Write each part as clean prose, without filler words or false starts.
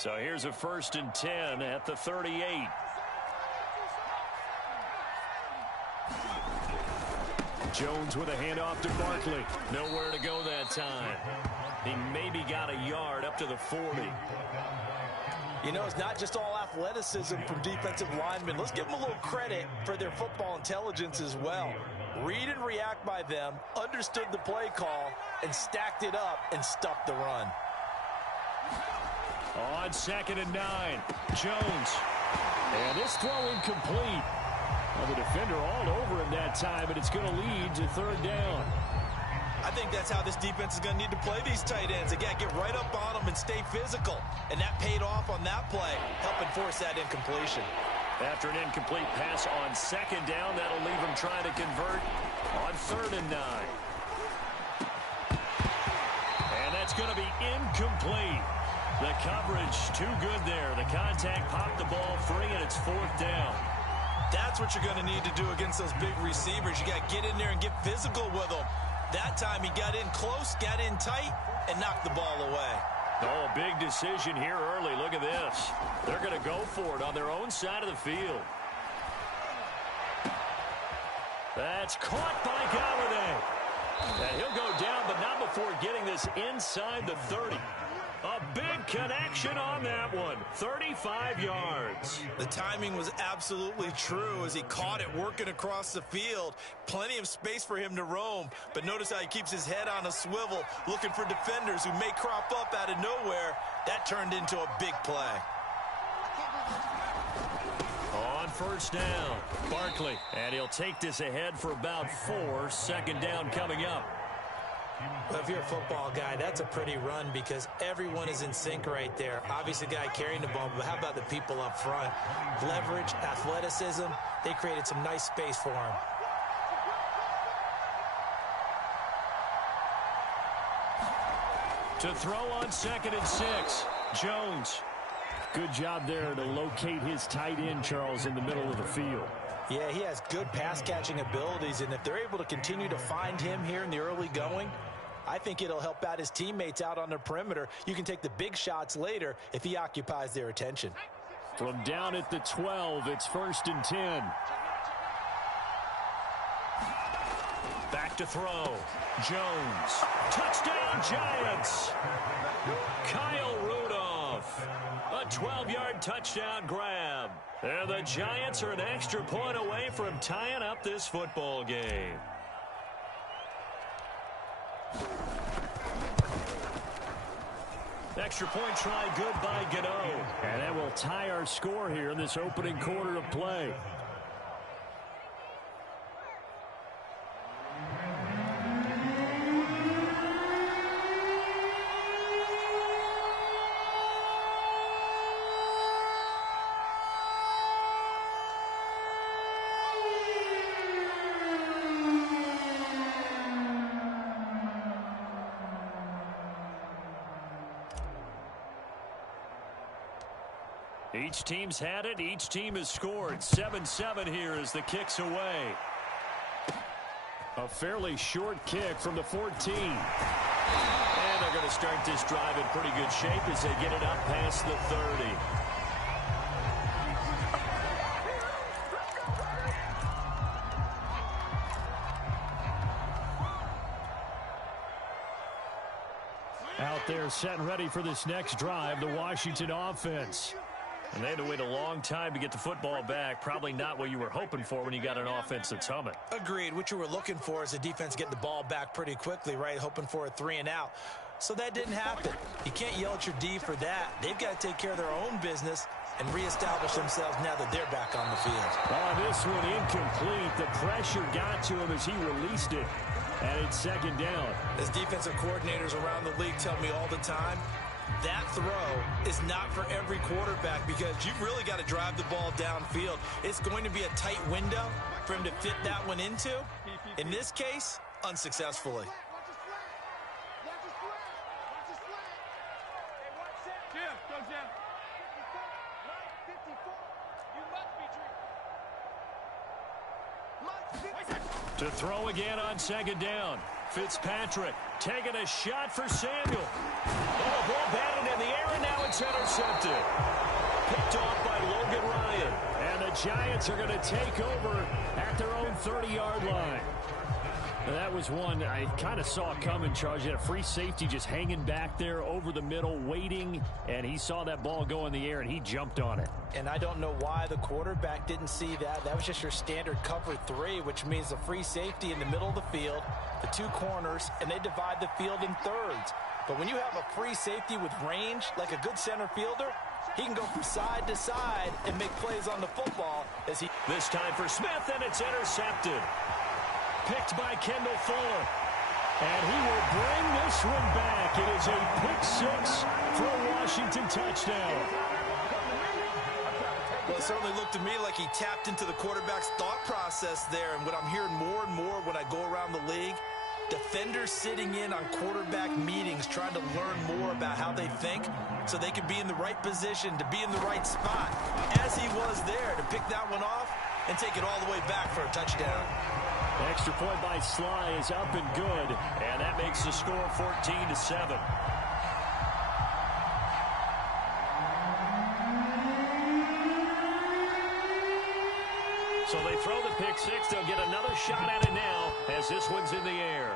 So here's a 1st and 10 at the 38. Jones with a handoff to Barkley. Nowhere to go that time. He maybe got a yard up to the 40. You know, it's not just all athleticism from defensive linemen. Let's give them a little credit for their football intelligence as well. Read and react by them, understood the play call, and stacked it up and stuffed the run. On 2nd and 9, Jones. And this throw incomplete. Well, the defender all over him that time, and it's going to lead to 3rd down. I think that's how this defense is going to need to play these tight ends. Again, get right up on them and stay physical. And that paid off on that play, helping force that incompletion. After an incomplete pass on 2nd down, that'll leave him trying to convert on 3rd and 9. And that's going to be incomplete. The coverage too good there. The contact popped the ball free, and it's 4th down. That's what you're going to need to do against those big receivers. You got to get in there and get physical with them. That time he got in close, got in tight, and knocked the ball away. Oh, big decision here early. Look at this. They're going to go for it on their own side of the field. That's caught by Galladay. And he'll go down, but not before getting this inside the 30. A big connection on that one. 35 yards. The timing was absolutely true as he caught it working across the field. Plenty of space for him to roam. But notice how he keeps his head on a swivel, looking for defenders who may crop up out of nowhere. That turned into a big play. On 1st down, Barkley. And he'll take this ahead for about 4. 2nd down coming up. Well, if you're a football guy, that's a pretty run because everyone is in sync right there. Obviously, the guy carrying the ball, but how about the people up front? Leverage, athleticism, they created some nice space for him. To throw on 2nd and 6, Jones. Good job there to locate his tight end, Charles, in the middle of the field. Yeah, he has good pass-catching abilities, and if they're able to continue to find him here in the early going, I think it'll help out his teammates out on the perimeter. You can take the big shots later if he occupies their attention. From down at the 12, it's 1st and 10. Back to throw. Jones. Touchdown, Giants. Kyle Rudolph. A 12-yard touchdown grab. And the Giants are an extra point away from tying up this football game. Extra point try good by Gano. And that will tie our score here in this opening quarter of play. Each team's had it. Each team has scored. 7-7 here as the kick's away. A fairly short kick from the 14. And they're going to start this drive in pretty good shape as they get it up past the 30. Out there set and ready for this next drive, the Washington offense. And they had to wait a long time to get the football back. Probably not what you were hoping for when you got an offense that's humming. Agreed. What you were looking for is the defense getting the ball back pretty quickly, right? Hoping for a 3 and out. So that didn't happen. You can't yell at your D for that. They've got to take care of their own business and reestablish themselves now that they're back on the field. Oh, this one incomplete. The pressure got to him as he released it. And it's 2nd down. As defensive coordinators around the league tell me all the time, that throw is not for every quarterback because you've really got to drive the ball downfield. It's going to be a tight window for him to fit that one into. In this case, unsuccessfully. To throw again on 2nd down. Fitzpatrick taking a shot for Samuel. Oh, ball batted in the air, and now it's It's intercepted. Picked off by Logan Ryan. And the Giants are going to take over at their own 30-yard line. And that was one I kind of saw coming, Charles. You had a free safety just hanging back there over the middle, waiting, and he saw that ball go in the air, and he jumped on it. And I don't know why the quarterback didn't see that. That was just your standard cover 3, which means a free safety in the middle of the field, the 2 corners, and they divide the field in thirds. But when you have a free safety with range, like a good center fielder, he can go from side to side and make plays on the football. This time for Smith, and it's intercepted. Picked by Kendall Fuller. And he will bring this one back. It is a pick-6 for a Washington touchdown. Well, it certainly looked to me like he tapped into the quarterback's thought process there. And what I'm hearing more and more when I go around the league, defenders sitting in on quarterback meetings trying to learn more about how they think so they can be in the right position, to be in the right spot, as he was there, to pick that one off and take it all the way back for a touchdown. Extra point by Sly is up and good, and that makes the score 14-7. So they throw the pick-6. They'll get another shot at it now as this one's in the air.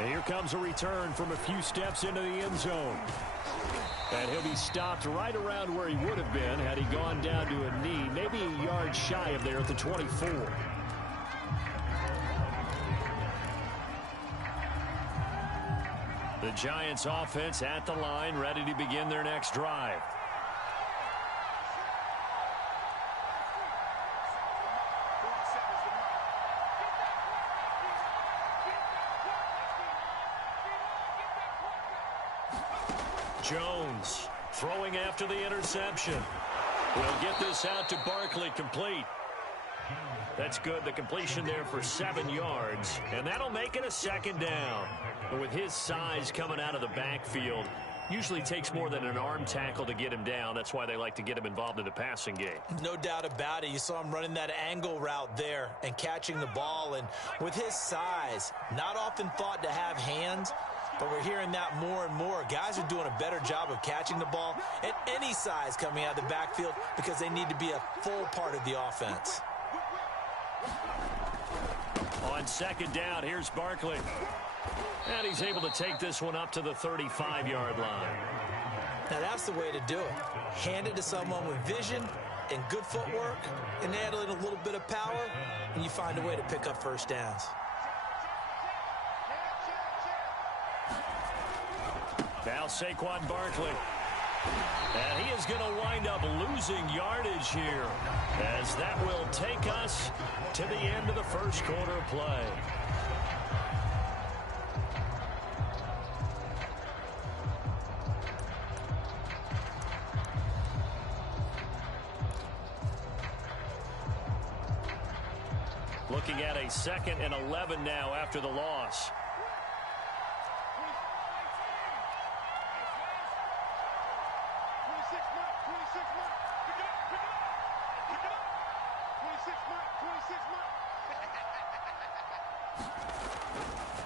And here comes a return from a few steps into the end zone. And he'll be stopped right around where he would have been had he gone down to a knee, maybe a yard shy of there at the 24. The Giants offense at the line, ready to begin their next drive. Jones throwing after the interception. We'll get this out to Barkley, complete. That's good. The completion there for 7 yards, and that'll make it a second down. But with his size coming out of the backfield, usually takes more than an arm tackle to get him down. That's why they like to get him involved in the passing game. No doubt about it. You saw him running that angle route there and catching the ball. And with his size, not often thought to have hands, but we're hearing that more and more. Guys are doing a better job of catching the ball at any size coming out of the backfield because they need to be a full part of the offense. On second down, here's Barkley. And he's able to take this one up to the 35-yard line. Now that's the way to do it. Hand it to someone with vision and good footwork and add in a little bit of power, and you find a way to pick up first downs. Now Saquon Barkley. And he is going to wind up losing yardage here, as that will take us to the end of the first quarter play. Looking at a 2nd and 11 now after the loss.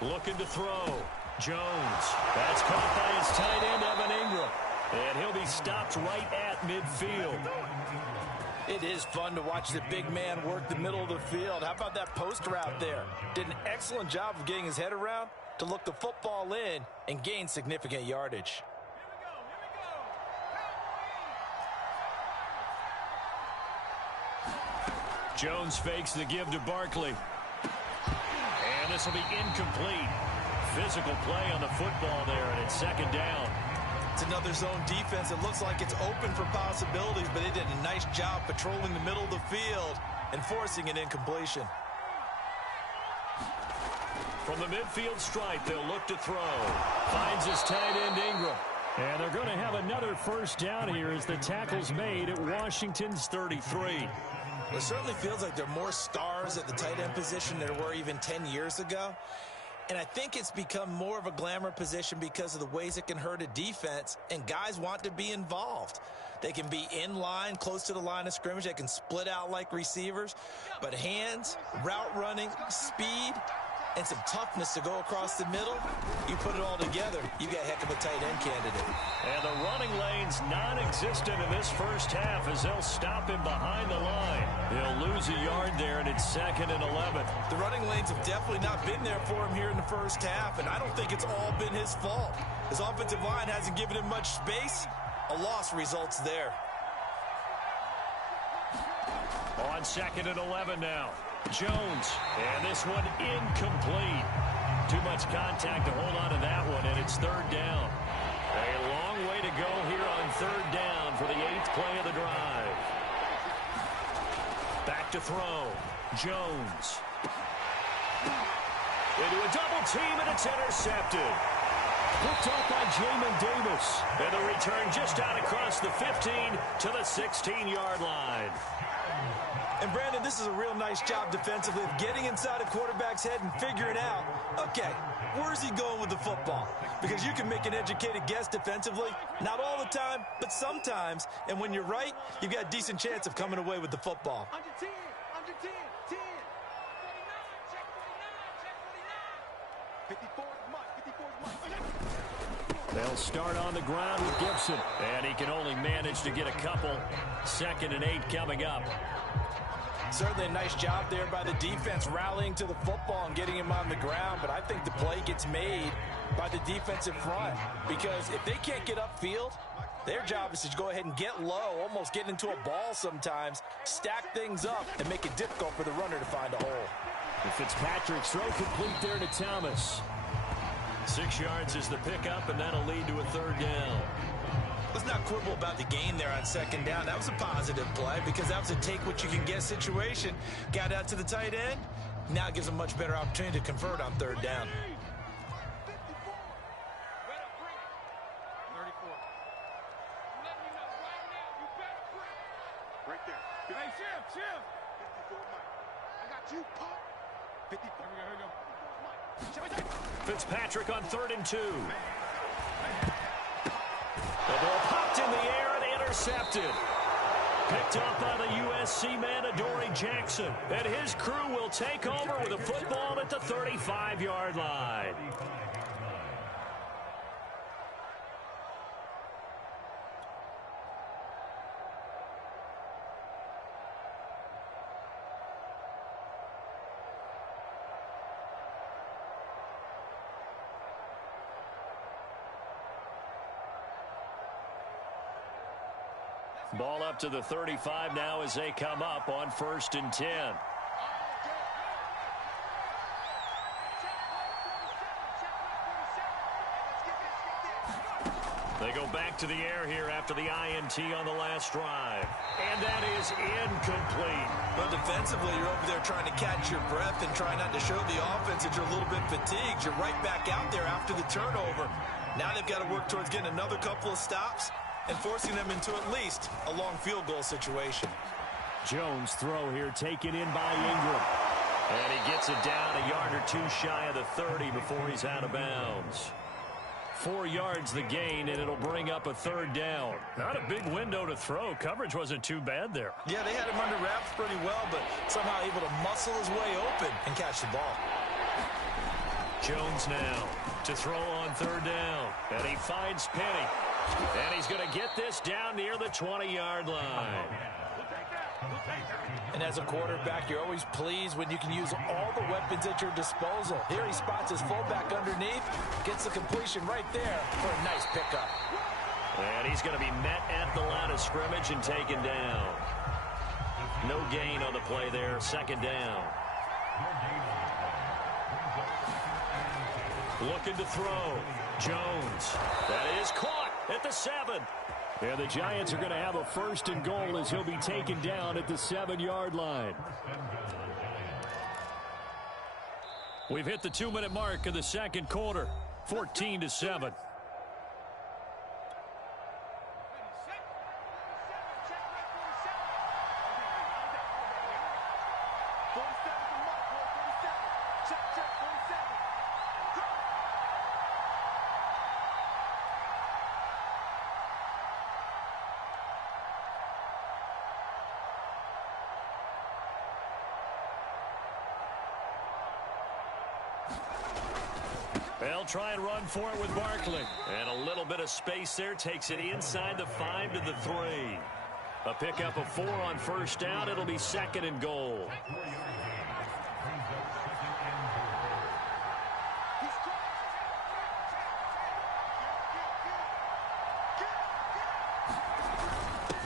Looking to throw. Jones. That's caught by his tight end, Evan Ingram. And he'll be stopped right at midfield. It is fun to watch the big man work the middle of the field. How about that post route there? Did an excellent job of getting his head around to look the football in and gain significant yardage. Jones fakes the give to Barkley. And this will be incomplete. Physical play on the football there, and it's second down. It's another zone defense. It looks like it's open for possibilities, but they did a nice job patrolling the middle of the field and forcing an incompletion. From the midfield stripe, they'll look to throw. Finds his tight end, Ingram. And they're going to have another first down here as the tackle's made at Washington's 33. Well, it certainly feels like there are more stars at the tight end position than there were even 10 years ago. And I think it's become more of a glamour position because of the ways it can hurt a defense, and guys want to be involved. They can be in line, close to the line of scrimmage. They can split out like receivers. But hands, route running, speed, and some toughness to go across the middle, you put it all together, you got a heck of a tight end candidate. And the running lane's non-existent in this first half as they'll stop him behind the line. He'll lose a yard there, and it's 2nd and 11. The running lanes have definitely not been there for him here in the first half, and I don't think it's all been his fault. His offensive line hasn't given him much space. A loss results there. On 2nd and 11 now. Jones, and this one incomplete. Too much contact to hold on to that one, and it's 3rd down. A long way to go here on 3rd down for the 8th play of the drive. Back to throw. Jones. Into a double team, and it's intercepted. Picked off by Jamin Davis. And the return just out across the 15 to the 16-yard line. And, Brandon, this is a real nice job defensively of getting inside a quarterback's head and figuring out, okay, where's he going with the football? Because you can make an educated guess defensively, not all the time, but sometimes. And when you're right, you've got a decent chance of coming away with the football. Under 10, 10. 54 is much. They'll start on the ground with Gibson. And he can only manage to get a couple. 2nd and 8 coming up. Certainly a nice job there by the defense rallying to the football and getting him on the ground, but I think the play gets made by the defensive front because if they can't get upfield, their job is to go ahead and get low, almost get into a ball sometimes, stack things up, and make it difficult for the runner to find a hole. And Fitzpatrick's throw complete there to Thomas. 6 yards is the pickup, and that'll lead to a 3rd down. Let's not quibble about the gain there on 2nd down. That was a positive play because that was a take-what-you-can-get situation. Got out to the tight end. Now it gives a much better opportunity to convert on 3rd down. 34. Right there. Hey, Chip. 54 Mike. I got you, Pop. 54. Here we go. Fitzpatrick on 3rd and 2. The ball popped in the air and intercepted. Picked up by the USC man, Adoree Jackson. And his crew will take over with a football at the 35-yard line. Ball up to the 35 now as they come up on 1st and 10. They go back to the air here after the INT on the last drive. And that is incomplete. But defensively, you're over there trying to catch your breath and try not to show the offense that you're a little bit fatigued. You're right back out there after the turnover. Now they've got to work towards getting another couple of stops and forcing them into at least a long field goal situation. Jones throw here taken in by Ingram. And he gets it down a yard or 2 shy of the 30 before he's out of bounds. 4 yards the gain, and it'll bring up a 3rd down. Not a big window to throw. Coverage wasn't too bad there. Yeah, they had him under wraps pretty well, but somehow able to muscle his way open and catch the ball. Jones now to throw on 3rd down. And he finds Penny. And he's going to get this down near the 20-yard line. And as a quarterback, you're always pleased when you can use all the weapons at your disposal. Here he spots his fullback underneath, gets the completion right there for a nice pickup. And he's going to be met at the line of scrimmage and taken down. No gain on the play there, 2nd down. Looking to throw. Jones. That is caught at the 7. And the Giants are going to have a 1st and goal as he'll be taken down at the 7-yard line. We've hit the 2-minute mark of the 2nd quarter. 14-7. They'll try and run for it with Barkley. And a little bit of space there takes it inside the 5 to the 3. A pickup of 4 on first down. It'll be 2nd and goal.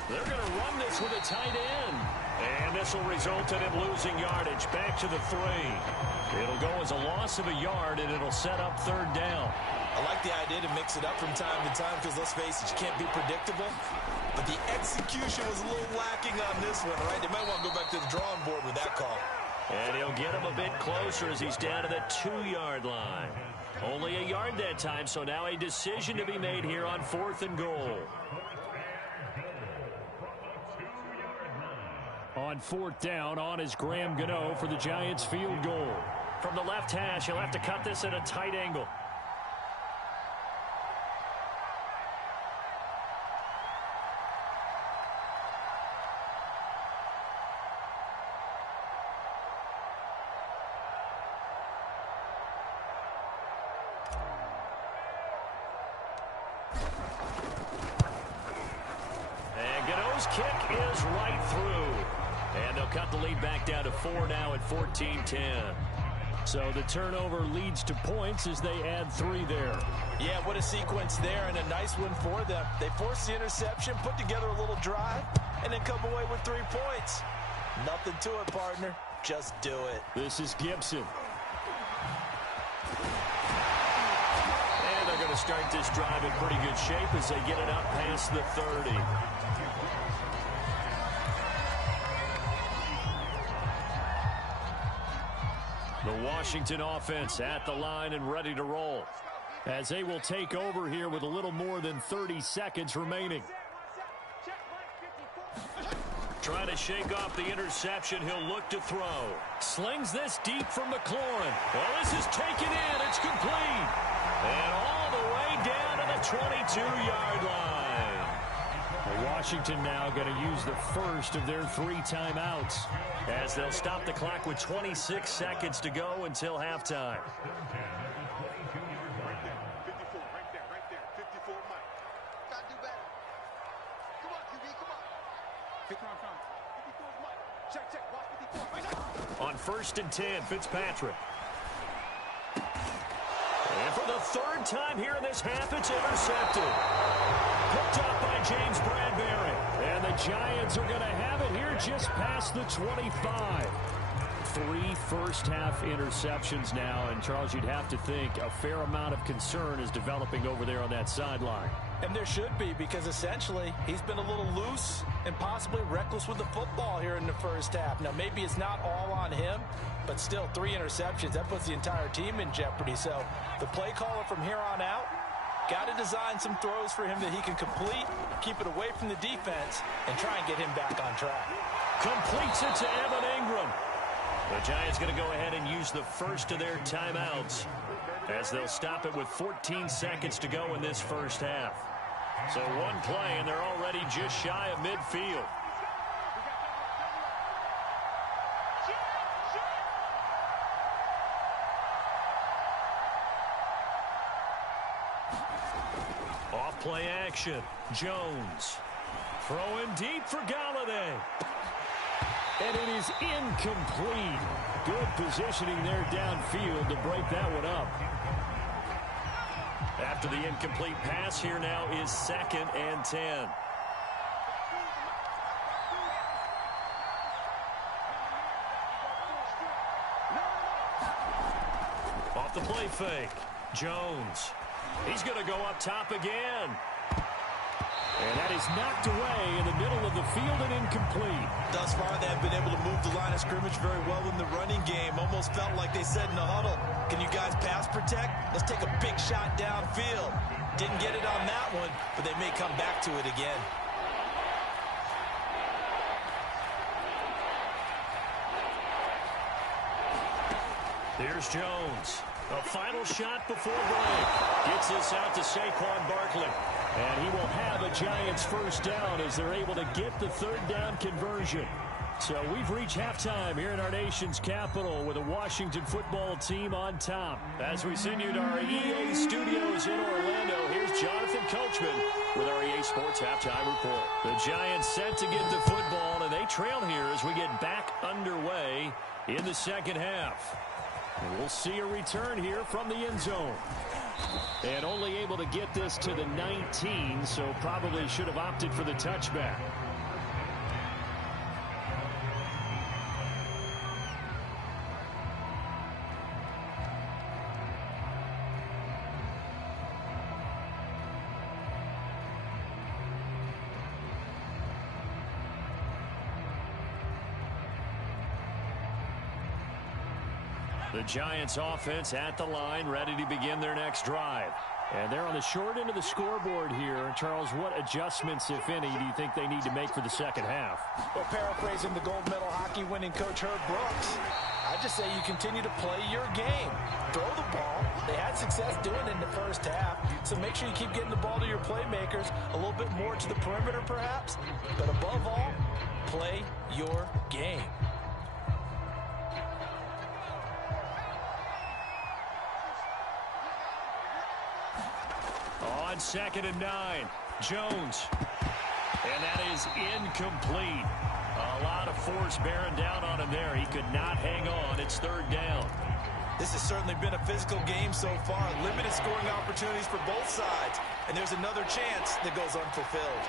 They're going to run this with a tight end. And this will result in him losing yardage. Back to the 3. It'll go as a loss of a yard, and it'll set up 3rd down. I like the idea to mix it up from time to time because, let's face it, you can't be predictable. But the execution was a little lacking on this one, right? They might want to go back to the drawing board with that call. And he'll get him a bit closer as he's down to the 2-yard line. Only a yard that time, so now a decision to be made here on 4th and goal. On 4th down, on is Graham Gano for the Giants field goal. From the left hash, he'll have to cut this at a tight angle. And Gano's kick is right through. And they'll cut the lead back down to 4 now at 14-10. So the turnover leads to points as they add 3 there. Yeah, what a sequence there, and a nice one for them. They force the interception, put together a little drive, and then come away with 3 points. Nothing to it, partner. Just do it. This is Gibson. And they're going to start this drive in pretty good shape as they get it up past the 30. The Washington offense at the line and ready to roll as they will take over here with a little more than 30 seconds remaining. Trying to shake off the interception. He'll look to throw. Slings this deep from McLaurin. Well, this is taken in. It's complete. And all the way down to the 22-yard line. Washington now going to use the first of their 3 timeouts as they'll stop the clock with 26 seconds to go until halftime. 54, right there, 54, Mike. Gotta do better. Come on, QB, come on. 54 in front. 54 is Mike. Check, watch 54. Right now. On 1st and 10, Fitzpatrick. And for the 3rd time here in this half, it's intercepted. Picked up by James Bradbury. And the Giants are going to have it here just past the 25. 3 first-half interceptions now. And, Charles, you'd have to think a fair amount of concern is developing over there on that sideline. And there should be, because essentially he's been a little loose and possibly reckless with the football here in the first half. Now, maybe it's not all on him, but still 3 interceptions. That puts the entire team in jeopardy. So the play caller from here on out got to design some throws for him that he can complete, keep it away from the defense, and try and get him back on track. Completes it to Evan Ingram. The Giants going to go ahead and use the first of their timeouts as they'll stop it with 14 seconds to go in this first half. So 1 play, and they're already just shy of midfield. Off play action. Jones. Throwing deep for Galladay. And it is incomplete. Good positioning there downfield to break that one up. After the incomplete pass, here now is 2nd and 10. Off the play fake. Jones. He's going to go up top again. And that is knocked away in the middle of the field and incomplete. Thus far, they have been able to move the line of scrimmage very well in the running game. Almost felt like they said in the huddle, can you guys pass protect? Let's take a big shot downfield. Didn't get it on that one, but they may come back to it again. Here's Jones. A final shot before break. Gets this out to Saquon Barkley. And he will have a Giants first down as they're able to get the 3rd down conversion. So we've reached halftime here in our nation's capital with a Washington football team on top. As we send you to our EA studios in Orlando, here's Jonathan Coachman with our EA Sports Halftime Report. The Giants set to get the football, and they trail here as we get back underway in the second half. And we'll see a return here from the end zone. And only able to get this to the 19, so probably should have opted for the touchback. The Giants offense at the line, ready to begin their next drive. And they're on the short end of the scoreboard here. Charles, what adjustments, if any, do you think they need to make for the second half? Well, paraphrasing the gold medal hockey winning coach Herb Brooks, I just say you continue to play your game. Throw the ball. They had success doing it in the first half, so make sure you keep getting the ball to your playmakers, a little bit more to the perimeter perhaps, but above all, play your game. On 2nd and 9, Jones. And that is incomplete. A lot of force bearing down on him there. He could not hang on. It's 3rd down. This has certainly been a physical game so far. Limited scoring opportunities for both sides. And there's another chance that goes unfulfilled.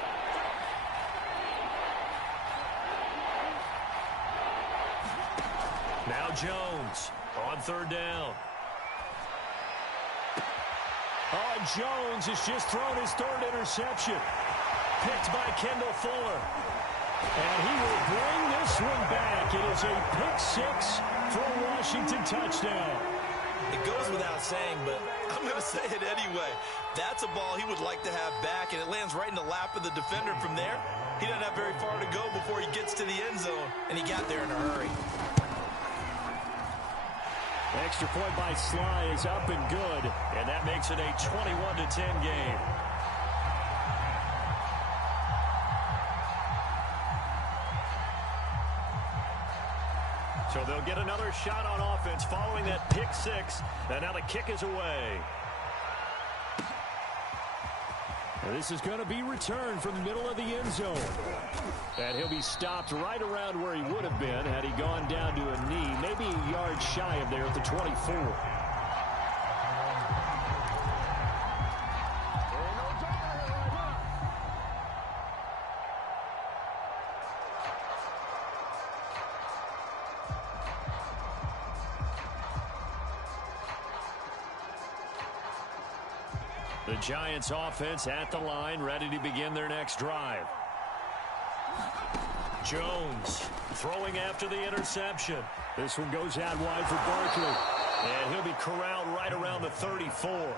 Now Jones on 3rd down. Oh, Jones has just thrown his 3rd interception. Picked by Kendall Fuller. And he will bring this one back. It is a pick 6 for a Washington touchdown. It goes without saying, but I'm going to say it anyway. That's a ball he would like to have back, and it lands right in the lap of the defender from there. He doesn't have very far to go before he gets to the end zone, and he got there in a hurry. Extra point by Sly is up and good, and that makes it a 21-10 game. So they'll get another shot on offense following that pick 6, and now the kick is away. This is going to be returned from the middle of the end zone. And he'll be stopped right around where he would have been had he gone down to a knee, maybe a yard shy of there at the 24. The Giants offense at the line, ready to begin their next drive. Jones throwing after the interception. This one goes out wide for Barkley. And he'll be corralled right around the 34. Well,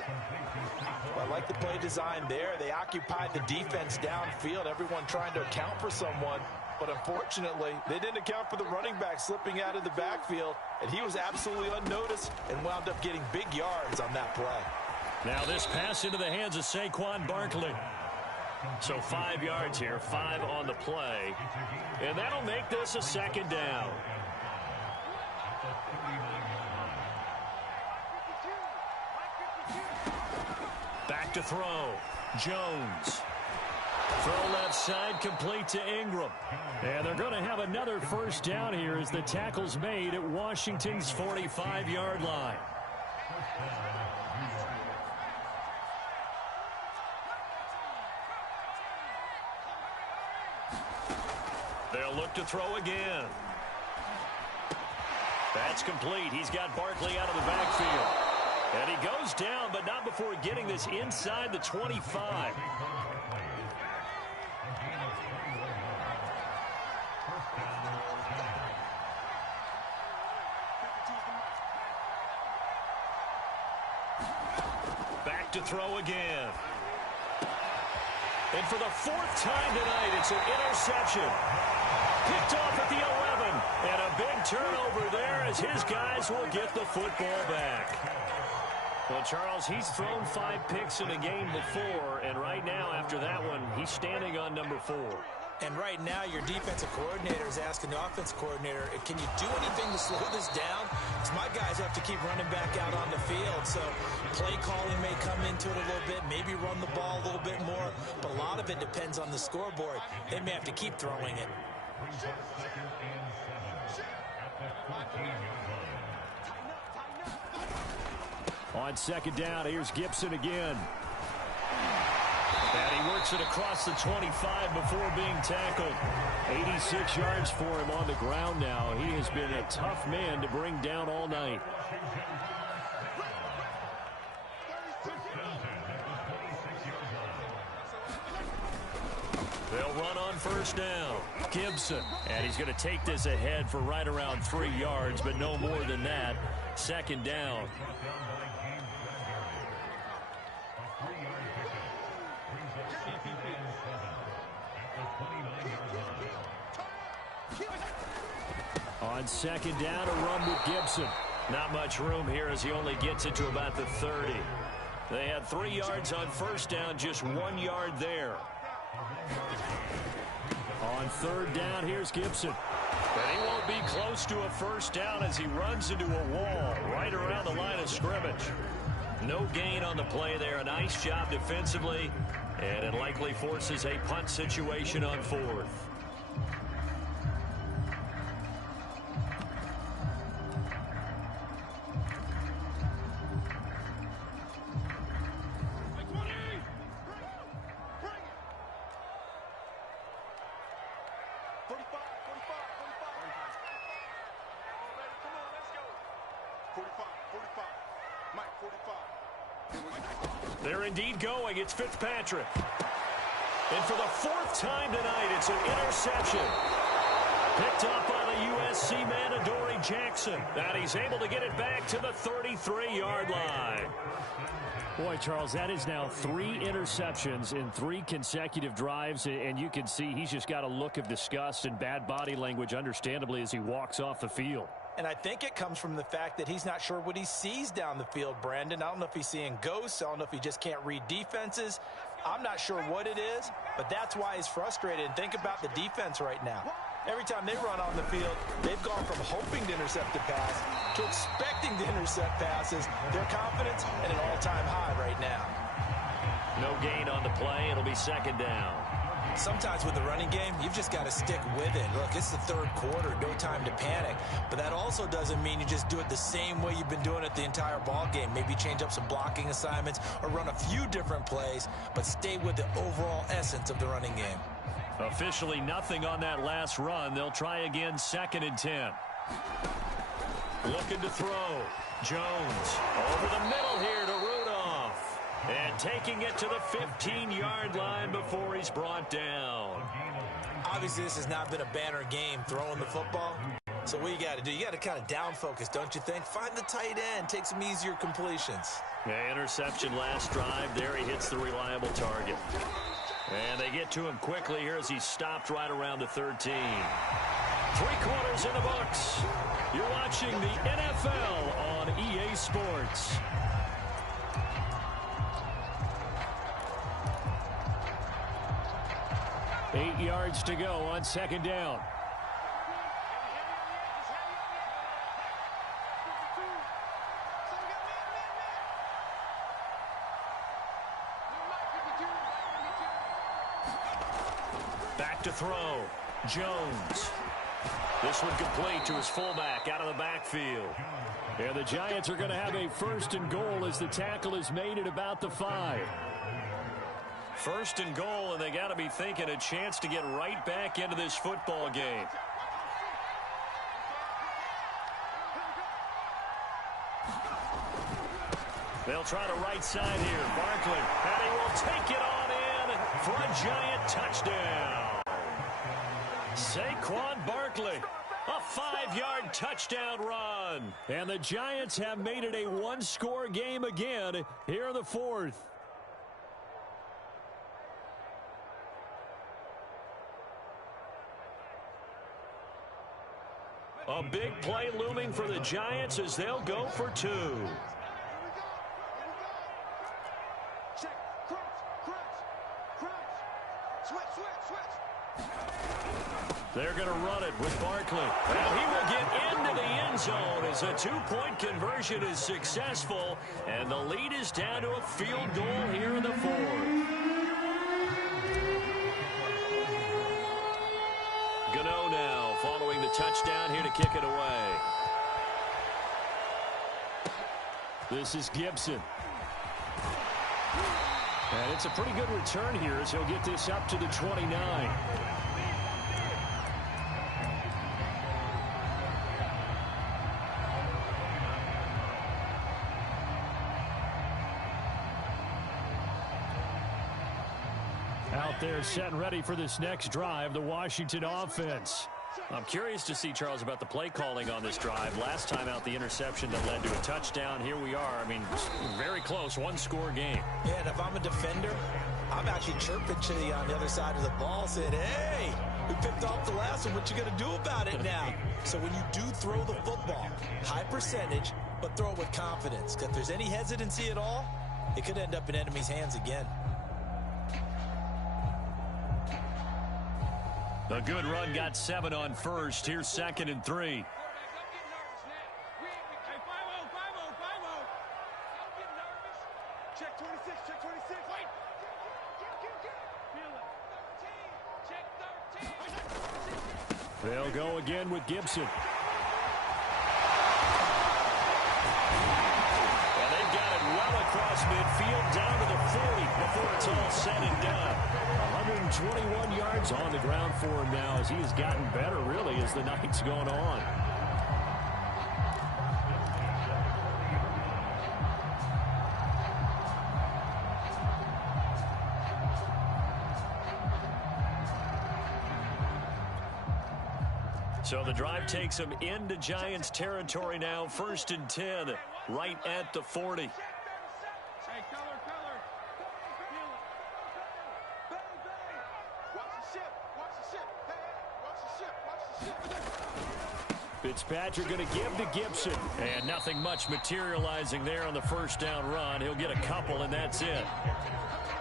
I like the play design there. They occupied the defense downfield, everyone trying to account for someone. But unfortunately, they didn't account for the running back slipping out of the backfield. And he was absolutely unnoticed and wound up getting big yards on that play. Now this pass into the hands of Saquon Barkley. So 5 yards here, 5 on the play. And that'll make this a 2nd down. Back to throw. Jones. Throw left side, complete to Ingram. And they're going to have another 1st down here as the tackle's made at Washington's 45-yard line. They'll look to throw again. That's complete. He's got Barkley out of the backfield. And he goes down, but not before getting this inside the 25. Back to throw again. And for the 4th time tonight, it's an interception. Picked off at the 11. And a big turnover there as his guys will get the football back. Well, Charles, he's thrown 5 picks in a game before, and right now, after that one, he's standing on number 4. And right now, your defensive coordinator is asking the offense coordinator, can you do anything to slow this down? Because my guys have to keep running back out on the field. So play calling may come into it a little bit, maybe run the ball a little bit more. But a lot of it depends on the scoreboard. They may have to keep throwing it. On second down, here's Gibson again. And he works it across the 25 before being tackled. 86 yards for him on the ground now. He has been a tough man to bring down all night. They'll run on first down. Gibson. And he's going to take this ahead for right around 3 yards, but no more than that. Second down. On second down, a run with Gibson. Not much room here as he only gets it to about the 30. They had 3 yards on first down, just 1 yard there. On third down, here's Gibson. But he won't be close to a first down as he runs into a wall right around the line of scrimmage. No gain on the play there. A nice job defensively, and it likely forces a punt situation on fourth. They're indeed going. It's Fitzpatrick. And for the fourth time tonight, it's an interception. Picked up by the USC man, Adoree Jackson. And he's able to get it back to the 33-yard line. Boy, Charles, that is now 3 interceptions in 3 consecutive drives. And you can see he's just got a look of disgust and bad body language, understandably, as he walks off the field. And I think it comes from the fact that he's not sure what he sees down the field, Brandon. I don't know if he's seeing ghosts. I don't know if he just can't read defenses. I'm not sure what it is, but that's why he's frustrated. And think about the defense right now. Every time they run on the field, they've gone from hoping to intercept a pass to expecting to intercept passes. Their confidence at an all-time high right now. No gain on the play. It'll be second down. Sometimes with the running game, you've just got to stick with it. Look, it's the third quarter, no time to panic. But that also doesn't mean you just do it the same way you've been doing it the entire ball game. Maybe change up some blocking assignments or run a few different plays, but stay with the overall essence of the running game. Officially nothing on that last run. They'll try again, 2nd and 10. Looking to throw. Jones over the middle here to Rudolph. And taking it to the 15-yard line before he's brought down. Obviously, this has not been a banner game throwing the football. So what you got to do, you got to kind of down focus, don't you think? Find the tight end, take some easier completions. Yeah, interception last drive. There he hits the reliable target. And they get to him quickly here as he's stopped right around the 13. 3 quarters in the books. You're watching the NFL on EA Sports. Eight yards to go on second down. Back to throw. Jones. This one complete to his fullback out of the backfield. And the Giants are going to have a 1st and goal as the tackle is made at about the 5. 1st and goal, and they got to be thinking a chance to get right back into this football game. They'll try the right side here. Barkley, and he will take it on in for a Giant touchdown. Saquon Barkley, a 5-yard touchdown run. And the Giants have made it a 1-score game again here in the 4th. A big play looming for the Giants as they'll go for 2. They're going to run it with Barkley. And he will get into the end zone as a two-point conversion is successful. And the lead is down to a field goal here in the fourth. Gano now following the touchdown here to kick it away. This is Gibson. And it's a pretty good return here as he'll get this up to the 29. Out there set and ready for this next drive, the Washington offense. I'm curious to see, Charles, about the play calling on this drive. Last time out, the interception that led to a touchdown. Here we are. I mean, very close, one-score game. Yeah, and if I'm a defender, I'm actually chirping to you on the other side of the ball, saying, hey, we picked off the last one. What you going to do about it now? So when you do throw the football, high percentage, but throw it with confidence. If there's any hesitancy at all, it could end up in enemy's hands again. A good run got 7 on first. Here's 2nd and 3. Check 26, check 26. Wait. They'll go again with Gibson. And they've got it well across midfield down to the 40 before it's all said and done. 121 yards on the ground for him now as he has gotten better, really, as the night's gone on. So the drive takes him into Giants territory now. 1st and 10, right at the 40. Hey, color. Watch the ship. Hey, watch the ship. Fitzpatrick going to give to Gibson. And nothing much materializing there on the first down run. He'll get a couple, and that's it.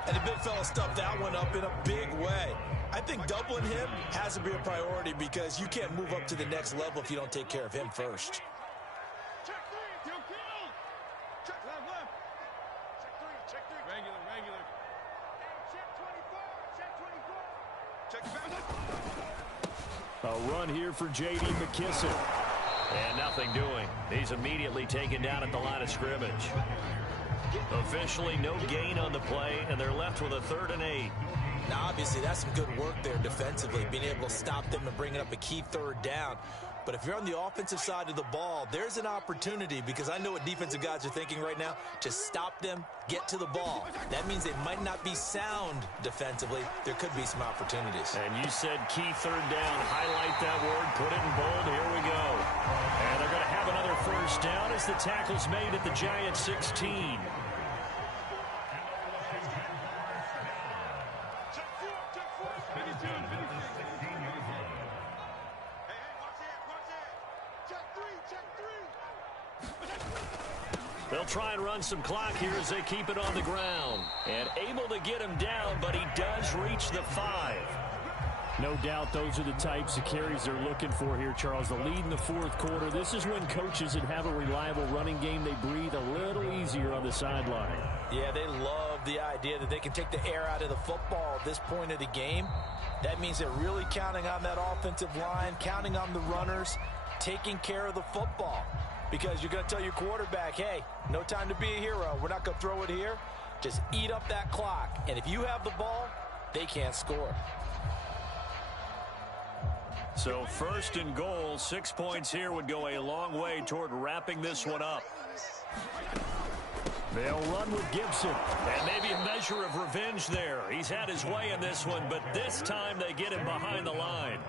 And the big fella stuffed that one up in a big way. I think doubling him has to be a priority because you can't move up to the next level if you don't take care of him first. Check 3, you kill. Check left. Check 3. Regular. Hey, check 24. Check back. A run here for J.D. McKissick. And nothing doing. He's immediately taken down at the line of scrimmage. Officially no gain on the play, and they're left with a 3rd and 8. Now, obviously, that's some good work there defensively, being able to stop them and bringing up a key 3rd down. But if you're on the offensive side of the ball, there's an opportunity, because I know what defensive guys are thinking right now, to stop them, get to the ball. That means they might not be sound defensively. There could be some opportunities. And you said key 3rd down. Highlight that word. Put it in bold. Here we go. And they're going to have another 1st down as the tackle's made at the Giants 16. They'll try and run some clock here as they keep it on the ground. And able to get him down, but he does reach the 5. No doubt those are the types of carries they're looking for here, Charles. The lead in the 4th quarter. This is when coaches that have a reliable running game, they breathe a little easier on the sideline. Yeah, they love the idea that they can take the air out of the football at this point of the game. That means they're really counting on that offensive line, counting on the runners, taking care of the football. Because you're going to tell your quarterback, hey, no time to be a hero. We're not going to throw it here. Just eat up that clock. And if you have the ball, they can't score. So 1st and goal, 6 points here would go a long way toward wrapping this one up. They'll run with Gibson. And maybe a measure of revenge there. He's had his way in this one, but this time they get him behind the line.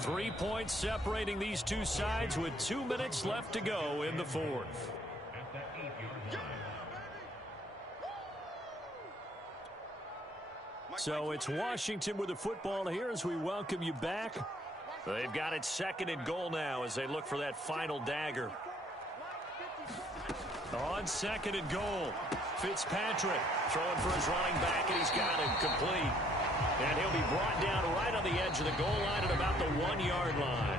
3 points separating these two sides with 2 minutes left to go in the 4th. So it's Washington with the football here as we welcome you back. They've got it 2nd and goal now as they look for that final dagger. On 2nd and goal, Fitzpatrick throwing for his running back, and he's got him complete. And he'll be brought down right on the edge of the goal line at about the 1-yard line.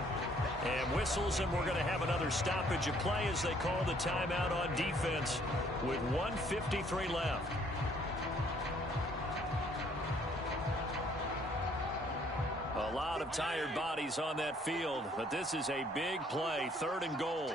And whistles, and we're going to have another stoppage of play as they call the timeout on defense with 1:53 left. A lot of tired bodies on that field, but this is a big play, 3rd and goal.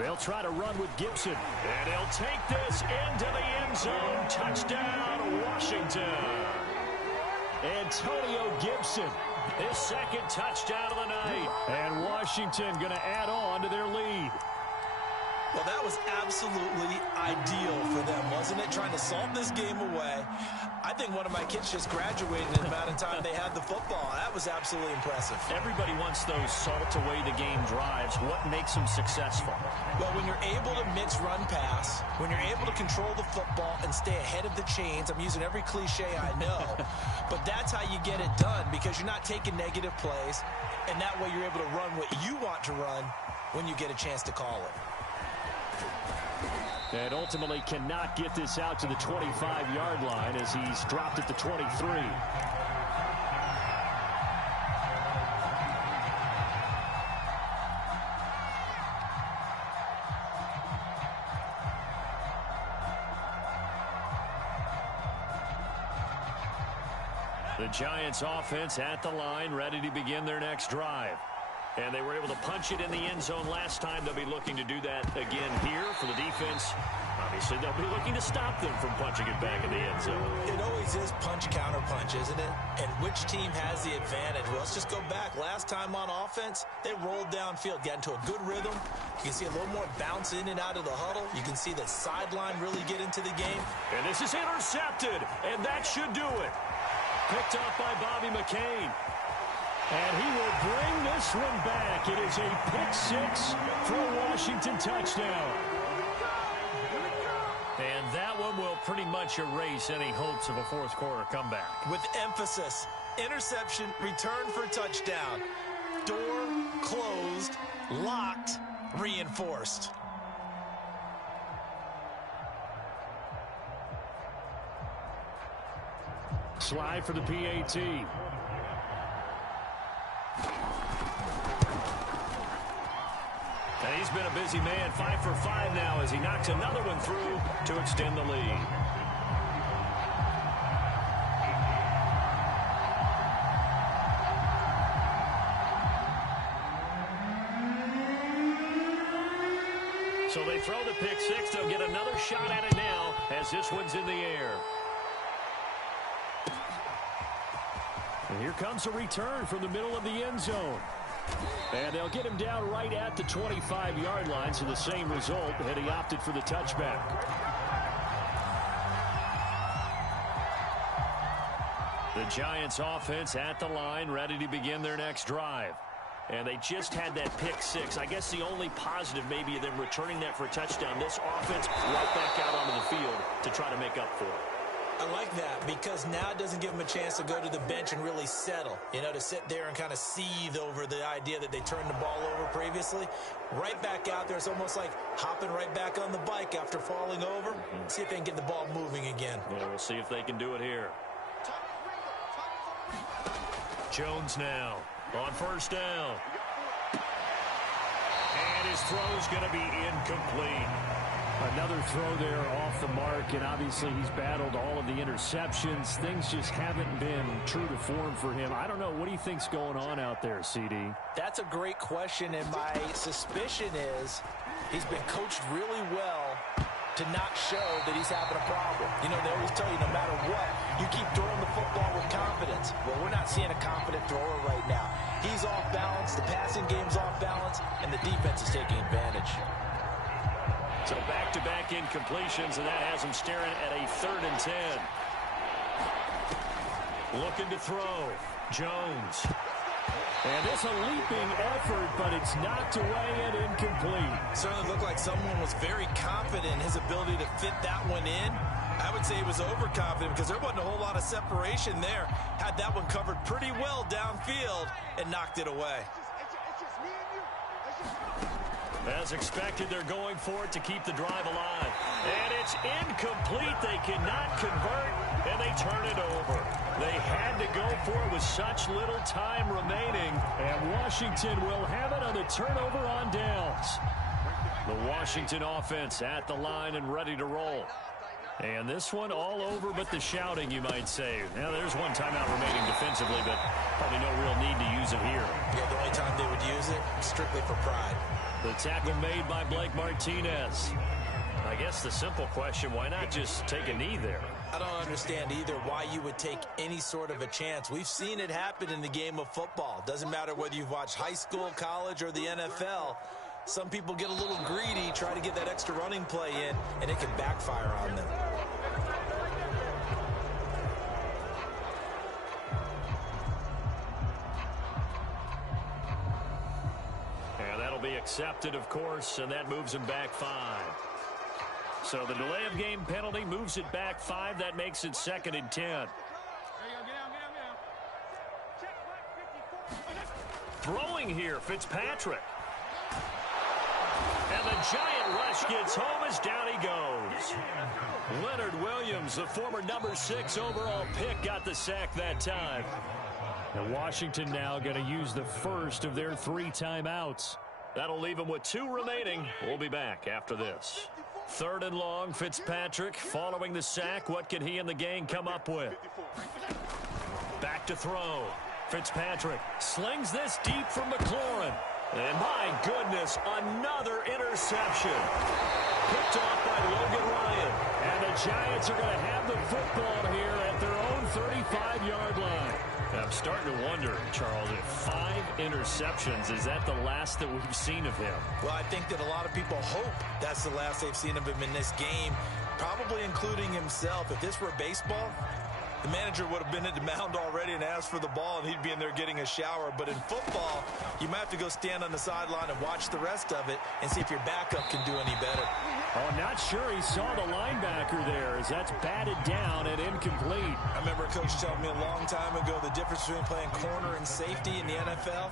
They'll try to run with Gibson, and he'll take this into the end zone. Touchdown, Washington. Antonio Gibson, his 2nd touchdown of the night. And Washington going to add on to their lead. Well, that was absolutely ideal for them, wasn't it? Trying to salt this game away. I think one of my kids just graduated in the amount of time they had the football. That was absolutely impressive. Everybody wants those salt-away-the-game drives. What makes them successful? Well, when you're able to mix run-pass, when you're able to control the football and stay ahead of the chains, I'm using every cliche I know, but that's how you get it done because you're not taking negative plays, and that way you're able to run what you want to run when you get a chance to call it. And ultimately cannot get this out to the 25-yard line as he's dropped at the 23. The Giants offense at the line, ready to begin their next drive. And they were able to punch it in the end zone last time. They'll be looking to do that again here for the defense. Obviously, they'll be looking to stop them from punching it back in the end zone. It always is punch-counter-punch, isn't it? And which team has the advantage? Well, let's just go back. Last time on offense, they rolled downfield, got into a good rhythm. You can see a little more bounce in and out of the huddle. You can see the sideline really get into the game. And this is intercepted, and that should do it. Picked off by Bobby McCain. And he will bring this one back. It is a pick-6 for a Washington touchdown. And that one will pretty much erase any hopes of a fourth-quarter comeback. With emphasis, interception, return for touchdown. Door closed, locked, reinforced. Slide for the PAT. And he's been a busy man, 5 for 5 now as he knocks another one through to extend the lead. So they throw the pick-6. They'll get another shot at it now as this one's in the air. And here comes a return from the middle of the end zone. And they'll get him down right at the 25-yard line, so the same result, and he opted for the touchback. The Giants offense at the line, ready to begin their next drive. And they just had that pick-6. I guess the only positive maybe of them returning that for a touchdown. This offense right back out onto the field to try to make up for it. I like that because now it doesn't give them a chance to go to the bench and really settle, you know, to sit there and kind of seethe over the idea that they turned the ball over previously. Right back out there, it's almost like hopping right back on the bike after falling over. See if they can get the ball moving again. Yeah, we'll see if they can do it here. Jones now on first down. And his throw's going to be incomplete. Another throw there off the mark, and obviously he's battled all of the interceptions. Things just haven't been true to form for him. I don't know. What do you think's going on out there, CD? That's a great question, and my suspicion is he's been coached really well to not show that he's having a problem. You know, they always tell you no matter what, you keep throwing the football with confidence. Well, we're not seeing a confident thrower right now. He's off balance, the passing game's off balance, and the defense is taking advantage. So back-to-back incompletions, and that has him staring at a 3rd and 10. Looking to throw. Jones. And it's a leaping effort, but it's knocked away and incomplete. Certainly looked like someone was very confident in his ability to fit that one in. I would say he was overconfident because there wasn't a whole lot of separation there. Had that one covered pretty well downfield and knocked it away. It's just me and you. As expected, they're going for it to keep the drive alive. And it's incomplete. They cannot convert, and they turn it over. They had to go for it with such little time remaining. And Washington will have it on the turnover on downs. The Washington offense at the line and ready to roll. And this one all over but the shouting, you might say. Now, there's one timeout remaining defensively, but probably no real need to use it here. Yeah, the only time they would use it, strictly for pride. The tackle made by Blake Martinez. I guess the simple question, why not just take a knee there? I don't understand either why you would take any sort of a chance. We've seen it happen in the game of football. Doesn't matter whether you've watched high school, college, or the NFL. Some people get a little greedy, try to get that extra running play in, and it can backfire on them. And that'll be accepted, of course, and that moves him back 5. So the delay of game penalty moves it back 5. That makes it 2nd and 10. There you go. Get down. Check back 54. Throwing here, Fitzpatrick. And the giant rush gets home as down he goes. Leonard Williams, the former number 6 overall pick, got the sack that time. And Washington now going to use the first of their 3 timeouts. That'll leave them with 2 remaining. We'll be back after this. 3rd and long, Fitzpatrick following the sack. What can he and the gang come up with? Back to throw. Fitzpatrick slings this deep from McLaurin. And my goodness, another interception. Picked off by Logan Ryan. And the Giants are going to have the football here at their own 35-yard line. I'm starting to wonder, Charles, if 5 interceptions, is that the last that we've seen of him? Well, I think that a lot of people hope that's the last they've seen of him in this game, probably including himself. If this were baseball, the manager would have been at the mound already and asked for the ball, and he'd be in there getting a shower. But in football, you might have to go stand on the sideline and watch the rest of it and see if your backup can do any better. Oh, not sure he saw the linebacker there as that's batted down and incomplete. I remember a coach telling me a long time ago the difference between playing corner and safety in the NFL.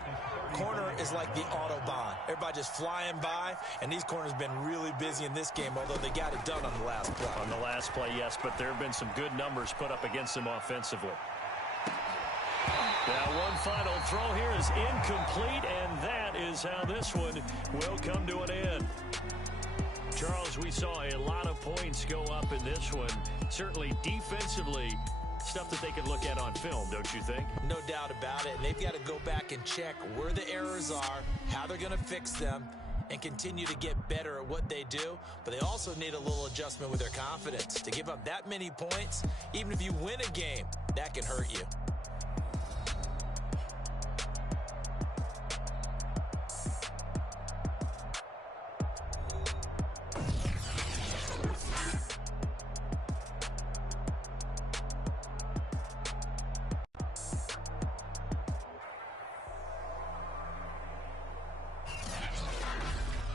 Corner is like the Autobahn. Everybody just flying by, and these corners have been really busy in this game, although they got it done on the last play. On the last play, yes, but there have been some good numbers put up against them offensively. Now, one final throw here is incomplete, and that is how this one will come to an end. Charles, we saw a lot of points go up in this one. Certainly defensively, stuff that they can look at on film, don't you think? No doubt about it. And they've got to go back and check where the errors are, how they're going to fix them, and continue to get better at what they do. But they also need a little adjustment with their confidence. To give up that many points, even if you win a game, that can hurt you.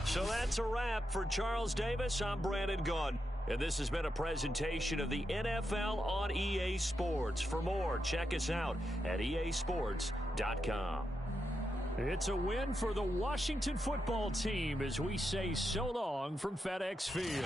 So that's a wrap for Charles Davis. I'm Brandon Gunn. And this has been a presentation of the NFL on EA Sports. For more, check us out at easports.com. It's a win for the Washington football team as we say so long from FedEx Field.